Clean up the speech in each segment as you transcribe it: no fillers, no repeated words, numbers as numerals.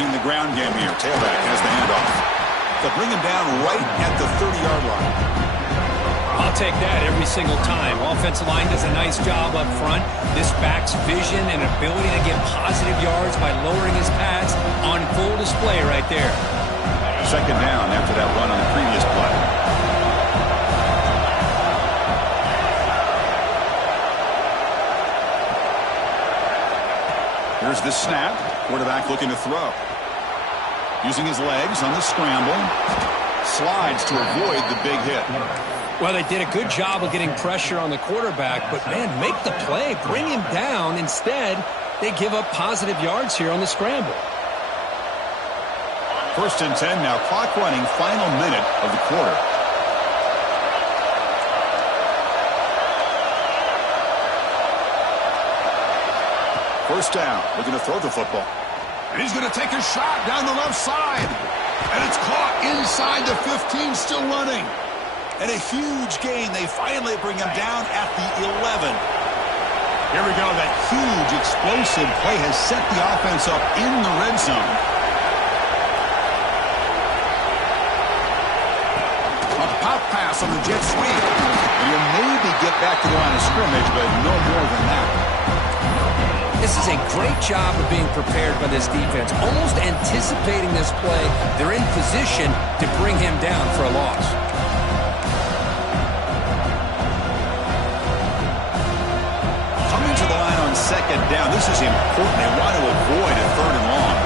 using the ground game here. Tailback has the handoff. They'll bring him down right at the 30-yard line. I'll take that every single time. Offensive line does a nice job up front. This back's vision and ability to get positive yards by lowering his pads on full display right there. Second down after that run on the previous play. Here's the snap. Quarterback looking to throw. Using his legs on the scramble. Slides to avoid the big hit. Well, they did a good job of getting pressure on the quarterback, but, man, make the play. Bring him down. Instead, they give up positive yards here on the scramble. 1st and 10 now. Clock running. Final minute of the quarter. First down. Looking to throw the football. And he's going to take a shot down the left side. And it's caught inside the 15, still running. And a huge gain. They finally bring him down at the 11. Here we go. That huge explosive play has set the offense up in the red zone. A pop pass on the jet sweep. And he'll maybe get back to the line of scrimmage, but no more than that. This is a great job of being prepared by this defense. Almost anticipating this play, they're in position to bring him down for a loss. Coming to the line on second down. This is important. They want to avoid a 3rd and long.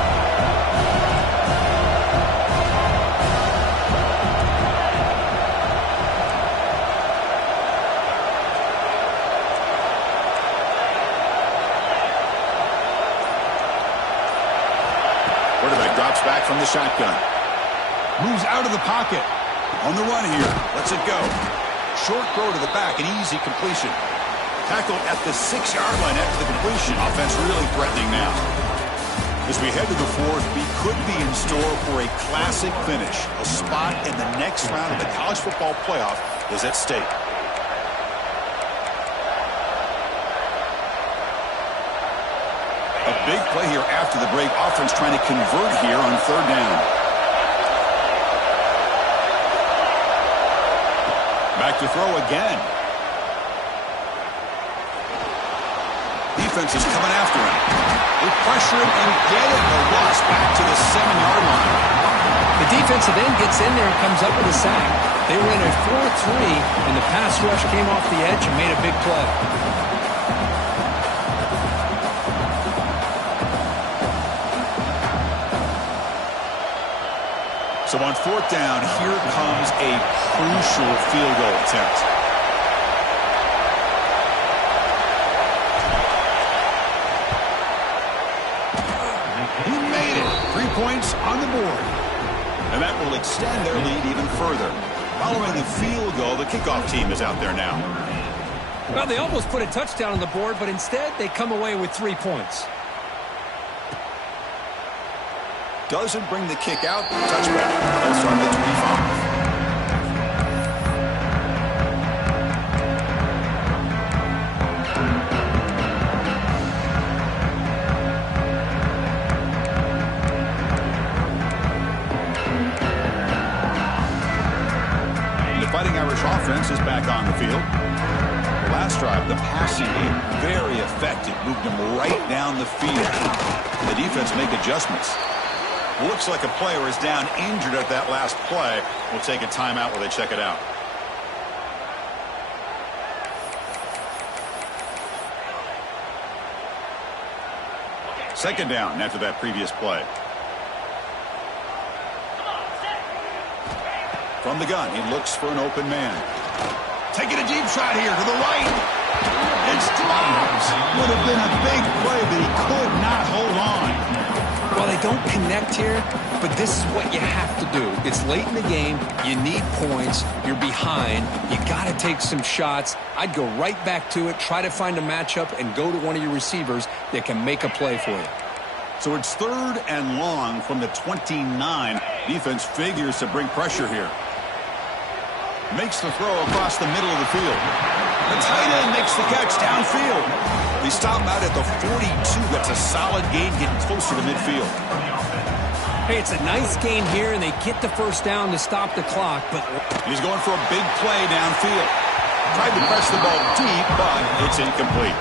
Quarterback drops back from the shotgun. Moves out of the pocket. On the run here. Lets it go. Short throw to the back. An easy completion. Tackled at the 6-yard line after the completion. Offense really threatening now. As we head to the 4th, we could be in store for a classic finish. A spot in the next round of the college football playoff is at stake. A big play here after the break. Offense trying to convert here on 3rd down. Back to throw again. Defense is coming after him. They pressure him and get it. The loss back to the 7-yard line. The defensive end gets in there and comes up with a sack. They were in a 4-3, and the pass rush came off the edge and made a big play. So on 4th down, here comes a crucial field goal attempt. He made it. 3 points on the board. And that will extend their lead even further. Following the field goal, the kickoff team is out there now. Well, they almost put a touchdown on the board, but instead they come away with 3 points. Doesn't bring the kick out. Touchback. They'll start at the 25. The Fighting Irish offense is back on the field. The last drive, the passing game, very effective. Moved them right down the field. The defense make adjustments. Looks like a player is down injured at that last play. We'll take a timeout while they check it out. Second down after that previous play. From the gun, he looks for an open man. Taking a deep shot here to the right. It's dropped. Would have been a big play, but he could not hold on. Well, they don't connect here, but this is what you have to do. It's late in the game. You need points. You're behind. You got to take some shots. I'd go right back to it, try to find a matchup, and go to one of your receivers that can make a play for you. So it's 3rd and long from the 29. Defense figures to bring pressure here. Makes the throw across the middle of the field. The tight end makes the catch downfield. They stop him out at the 42. That's a solid gain, getting closer to midfield. Hey, it's a nice gain here, and they get the first down to stop the clock. But he's going for a big play downfield. Tried to press the ball deep, but it's incomplete.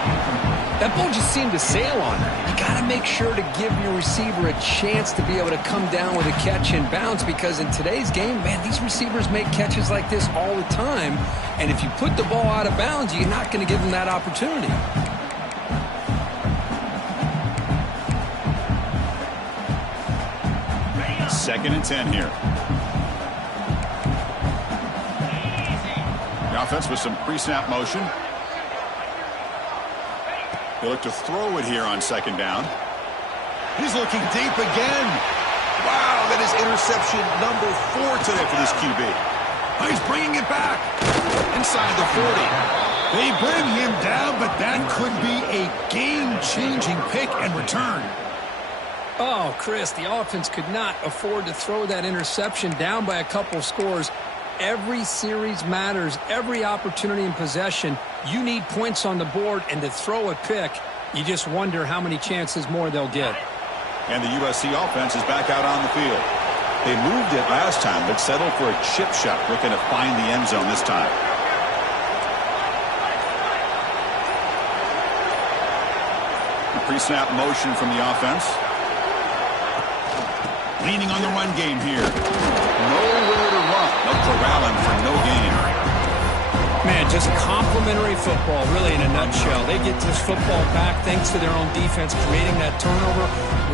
That ball just seemed to sail on him. You got to make sure to give your receiver a chance to be able to come down with a catch and bounce, because in today's game, man, these receivers make catches like this all the time. And if you put the ball out of bounds, you're not going to give them that opportunity. Second and 10 here. The offense with some pre-snap motion. They look to throw it here on second down. He's looking deep again. Wow, that is interception number 4 today for this QB. Oh, he's bringing it back inside the 40. They bring him down, but that could be a game-changing pick and return. Oh, Chris, the offense could not afford to throw that interception down by a couple scores. Every series matters. Every opportunity in possession, you need points on the board, and to throw a pick, you just wonder how many chances more they'll get. And the USC offense is back out on the field. They moved it last time, but settled for a chip shot, looking to find the end zone this time. Pre-snap motion from the offense. Leaning on the run game here. Nowhere to run. They'll corral him for no gain. Man, just complimentary football, really, in a nutshell. They get this football back thanks to their own defense, creating that turnover,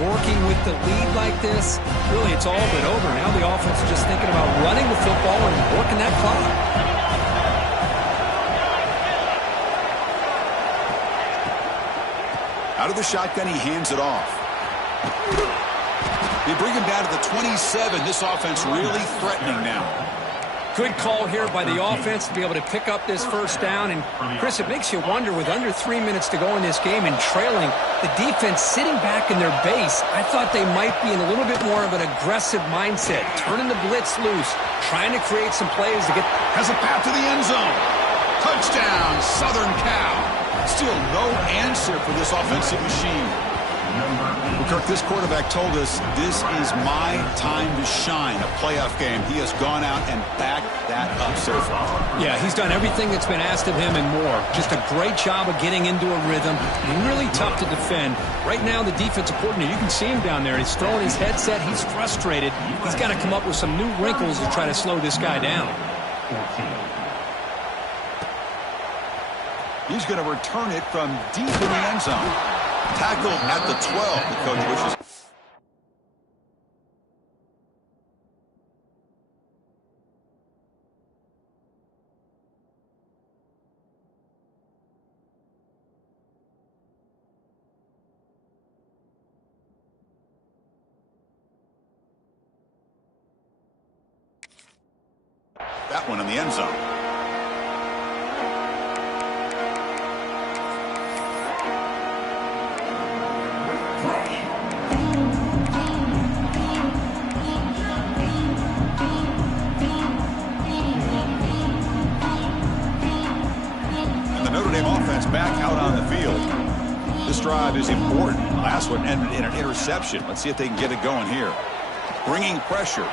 working with the lead like this. Really, it's all but over. Now the offense is just thinking about running the football and working that clock. Out of the shotgun, he hands it off. They bring him down to the 27. This offense really threatening now. Good call here by the offense to be able to pick up this first down. And, Chris, it makes you wonder, with under 3 minutes to go in this game and trailing, the defense sitting back in their base, I thought they might be in a little bit more of an aggressive mindset, turning the blitz loose, trying to create some plays to get... Has a path to the end zone. Touchdown, Southern Cal. Still no answer for this offensive machine. Well, Kirk, this quarterback told us this is my time to shine, a playoff game. He has gone out and backed that up so far. Yeah, he's done everything that's been asked of him and more. Just a great job of getting into a rhythm. Really tough to defend. Right now, the defensive coordinator, you can see him down there. He's throwing his headset. He's frustrated. He's got to come up with some new wrinkles to try to slow this guy down. He's going to return it from deep in the end zone. Tackle at the 12. The coach wishes. That one in the end zone. Back out on the field. This drive is important. Last one ended in an interception. Let's see if they can get it going here. Bringing pressure.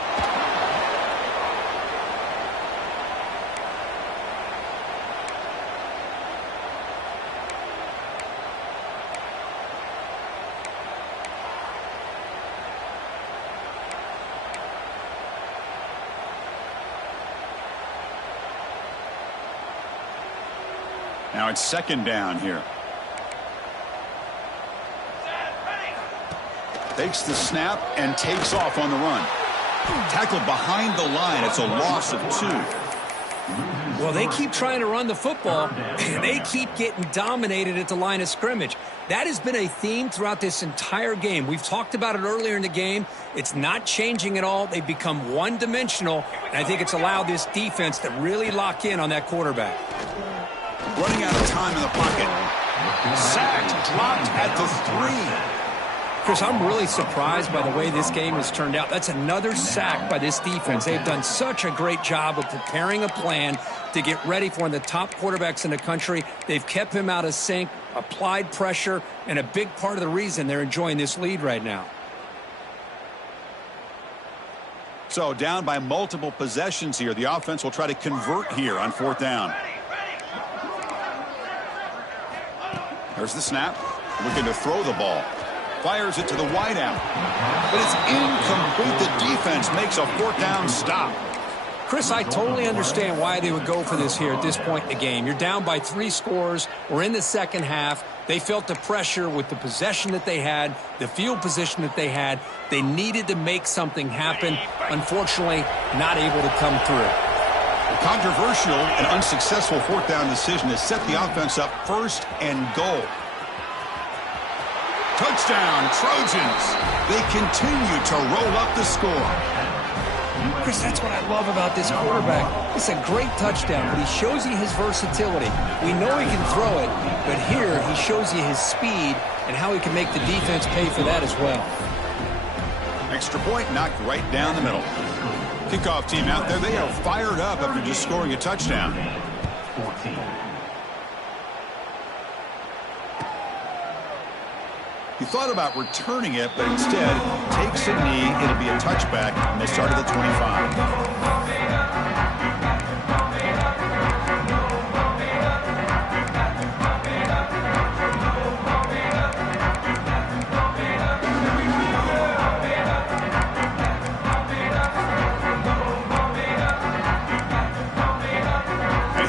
Now it's second down here. Takes the snap and takes off on the run. Tackled behind the line. It's a loss of 2. Well, they keep trying to run the football, and they keep getting dominated at the line of scrimmage. That has been a theme throughout this entire game. We've talked about it earlier in the game. It's not changing at all. They've become one-dimensional, and I think it's allowed this defense to really lock in on that quarterback. Running out of time in the pocket. Sacked, dropped at the 3. Chris, I'm really surprised by the way this game has turned out. That's another sack by this defense. They've done such a great job of preparing a plan to get ready for one of the top quarterbacks in the country. They've kept him out of sync, applied pressure, and a big part of the reason they're enjoying this lead right now. So down by multiple possessions here. The offense will try to convert here on 4th down. There's the snap. Looking to throw the ball. Fires it to the wideout. But it's incomplete. The defense makes a 4th down stop. Chris, I totally understand why they would go for this here at this point in the game. You're down by 3 scores. We're in the second half. They felt the pressure with the possession that they had, the field position that they had. They needed to make something happen. Unfortunately, not able to come through. A controversial and unsuccessful 4th down decision has set the offense up 1st and goal. Touchdown, Trojans. They continue to roll up the score. Chris, that's what I love about this quarterback. It's a great touchdown, but he shows you his versatility. We know he can throw it, but here he shows you his speed and how he can make the defense pay for that as well. Extra point knocked right down the middle. Kickoff team out there, they are fired up after just scoring a touchdown. 14. He thought about returning it, but instead takes a knee. It'll be a touchback, and they start at the 25.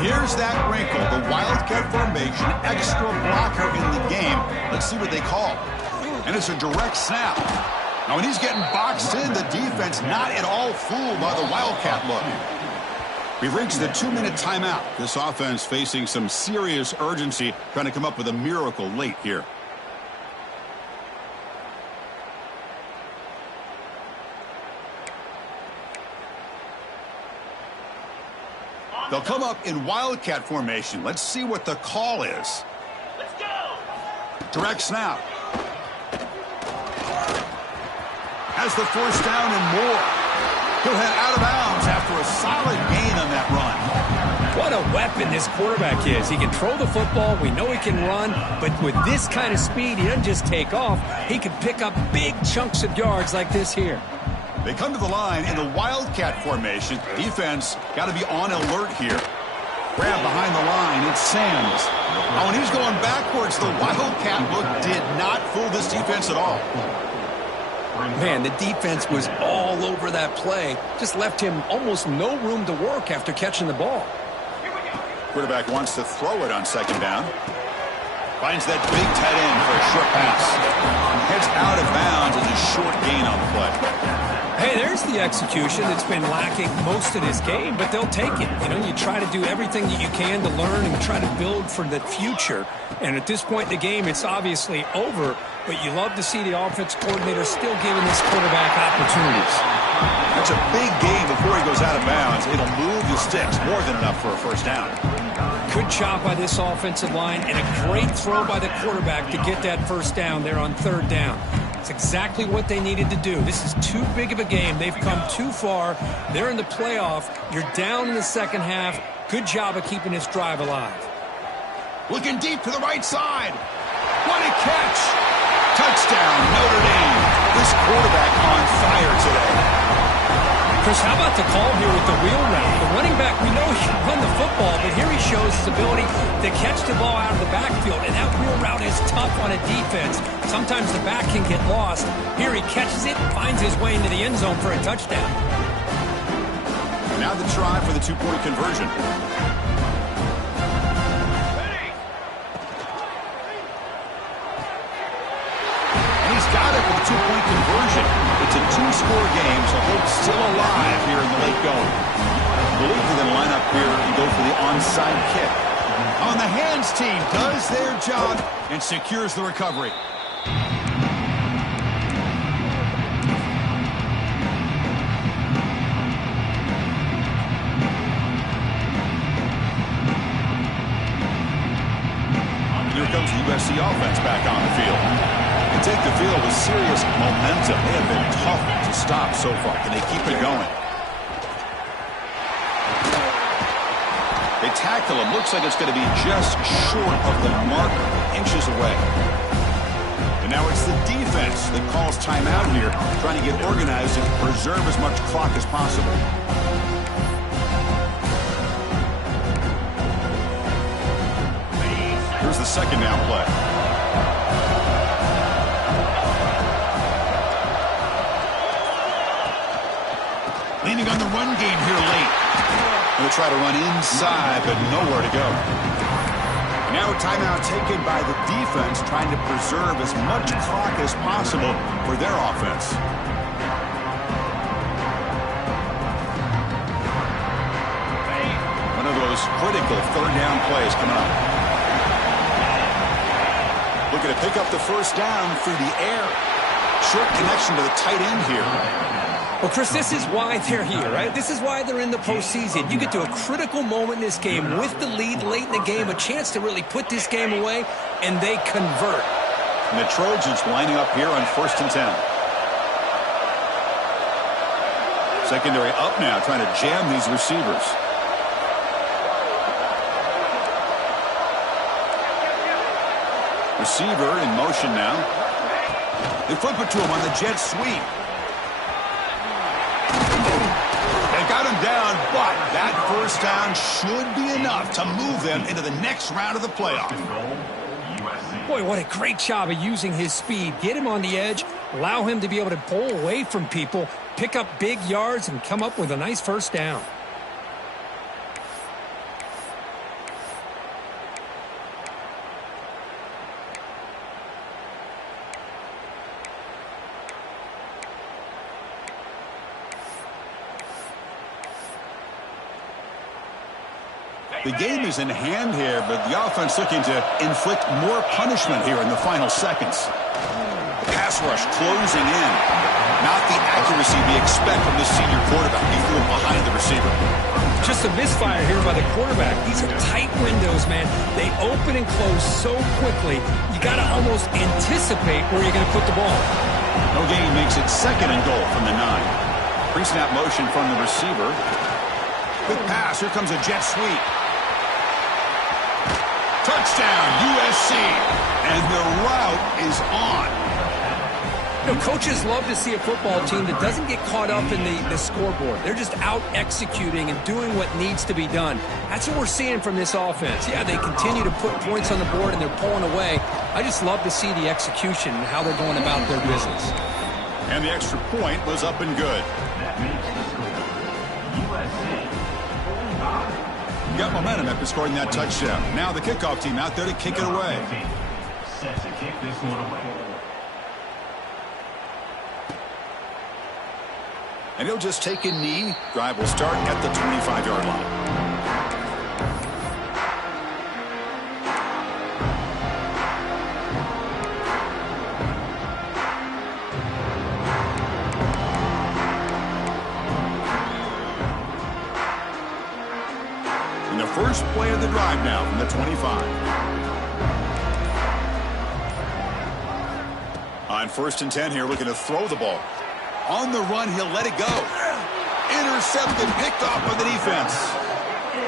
Here's that wrinkle, the Wildcat formation, extra blocker in the game. Let's see what they call. And it's a direct snap. Now, when he's getting boxed in, the defense not at all fooled by the Wildcat look. We've reached the 2-minute timeout. This offense facing some serious urgency, trying to come up with a miracle late here. They'll come up in Wildcat formation. Let's see what the call is. Let's go. Direct snap. Has the 1st down and more. He'll head out of bounds after a solid gain on that run. What a weapon this quarterback is. He can throw the football. We know he can run. But with this kind of speed, he doesn't just take off. He can pick up big chunks of yards like this here. They come to the line in the Wildcat formation. Defense got to be on alert here. Grab behind the line. It's Sams. Now, when he's going backwards, the Wildcat look did not fool this defense at all. Man, the defense was all over that play. Just left him almost no room to work after catching the ball. Quarterback wants to throw it on 2nd down. Finds that big tight end for a short pass. Heads out of bounds as a short gain on the play. Hey, there's the execution that's been lacking most of this game, but they'll take it. You know, you try to do everything that you can to learn and try to build for the future. And at this point in the game, it's obviously over, but you love to see the offense coordinator still giving this quarterback opportunities. That's a big game before he goes out of bounds. It'll move the sticks, more than enough for a 1st down. Good job by this offensive line and a great throw by the quarterback to get that 1st down there on 3rd down. It's exactly what they needed to do. This is too big of a game. They've come too far. They're in the playoff. You're down in the second half. Good job of keeping this drive alive. Looking deep to the right side. What a catch. Touchdown, Notre Dame. This quarterback on fire today. Chris, how about the call here with the wheel route? The running back, we know he can run the football, but here he shows his ability to catch the ball out of the backfield, and that wheel route is tough on a defense. Sometimes the back can get lost. Here he catches it and finds his way into the end zone for a touchdown. Now the try for the 2-point conversion. And he's got it with a 2-point conversion. It's a 2-score game, so hope still alive here in the late going. I believe they're going to line up here and go for the onside kick. On the hands team does their job and secures the recovery. Here comes the USC offense back on the field. They take the field with serious momentum. They have been tough to stop so far. Can they keep it going? They tackle him. Looks like it's going to be just short of the marker, inches away. And now it's the defense that calls timeout here, trying to get organized and preserve as much clock as possible. Here's the second down play. Leaning on the run game here late. Going to try to run inside, but nowhere to go. Now a timeout taken by the defense, trying to preserve as much clock as possible for their offense. One of those critical third down plays coming up. Looking to pick up the first down through the air. Short connection to the tight end here. Well, Chris, this is why they're here, right? This is why they're in the postseason. You get to a critical moment in this game with the lead late in the game, a chance to really put this game away, and they convert. And the Trojans lining up here on 1st and 10. Secondary up now, trying to jam these receivers. Receiver in motion now. They flip it to him on the jet sweep. Got him down, but that first down should be enough to move them into the next round of the playoff. Boy, what a great job of using his speed. Get him on the edge, allow him to be able to pull away from people, pick up big yards, and come up with a nice first down. The game is in hand here, but the offense looking to inflict more punishment here in the final seconds. Pass rush closing in. Not the accuracy we expect from the senior quarterback. He threw it behind the receiver. Just a misfire here by the quarterback. These are tight windows, man. They open and close so quickly, you got to almost anticipate where you're going to put the ball. No gain makes it 2nd and goal from the 9. Pre-snap motion from the receiver. Quick pass. Here comes a jet sweep. Touchdown, USC. And the route is on. You know, coaches love to see a football team that doesn't get caught up in the scoreboard. They're just out executing and doing what needs to be done. That's what we're seeing from this offense. Yeah, they continue to put points on the board and they're pulling away. I just love to see the execution and how they're going about their business. And the extra point was up and good. Got momentum after scoring that touchdown. Now the kickoff team out there to kick it away. Set to kick this one away. And he'll just take a knee. Drive will start at the 25-yard line. First play of the drive now from the 25. On 1st and 10 here, looking to throw the ball. On the run, he'll let it go. Intercepted, picked off by the defense.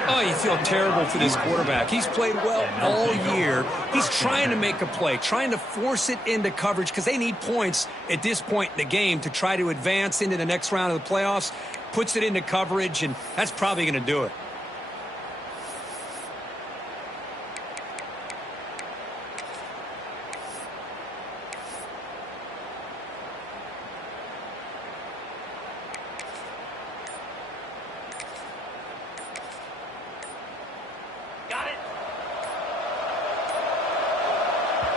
Oh, you feel terrible for this quarterback. He's played well all year. He's trying to make a play, trying to force it into coverage because they need points at this point in the game to try to advance into the next round of the playoffs. Puts it into coverage, and that's probably going to do it.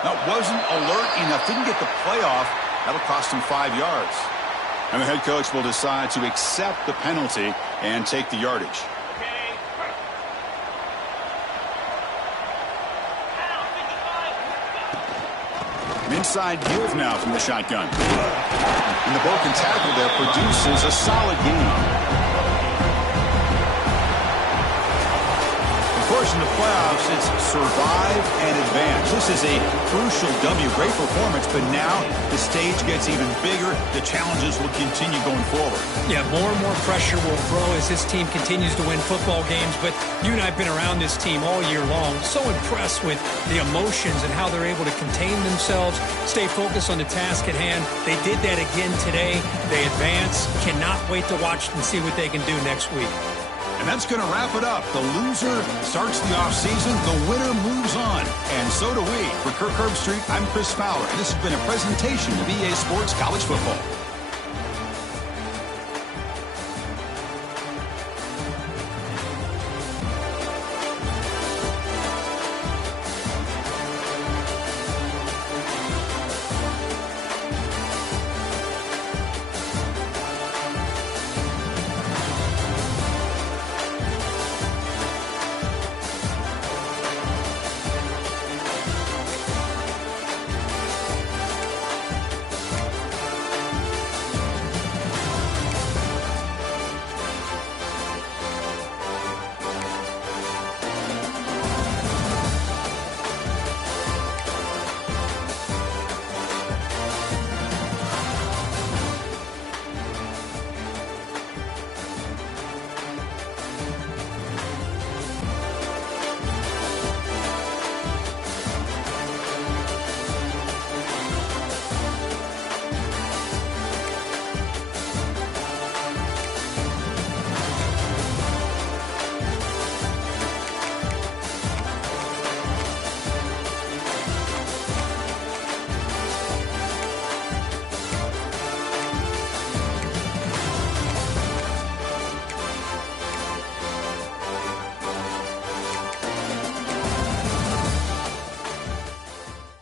That wasn't alert enough. Didn't get the playoff. That'll cost him 5 yards. And the head coach will decide to accept the penalty and take the yardage. An inside give now from the shotgun. And the broken tackle there produces a solid gain. course, in the playoffs, it's survive and advance. This is a crucial W. Great performance, but now the stage gets even bigger. The challenges will continue going forward. Yeah, more and more pressure will grow as this team continues to win football games. But you and I have been around this team all year long. So impressed with the emotions and how they're able to contain themselves, stay focused on the task at hand. They did that again today. They advance. Cannot wait to watch and see what they can do next week. And that's going to wrap it up. The loser starts the offseason. The winner moves on. And so do we. For Kirk Herbstreit, I'm Chris Fowler. And this has been a presentation of EA Sports College Football.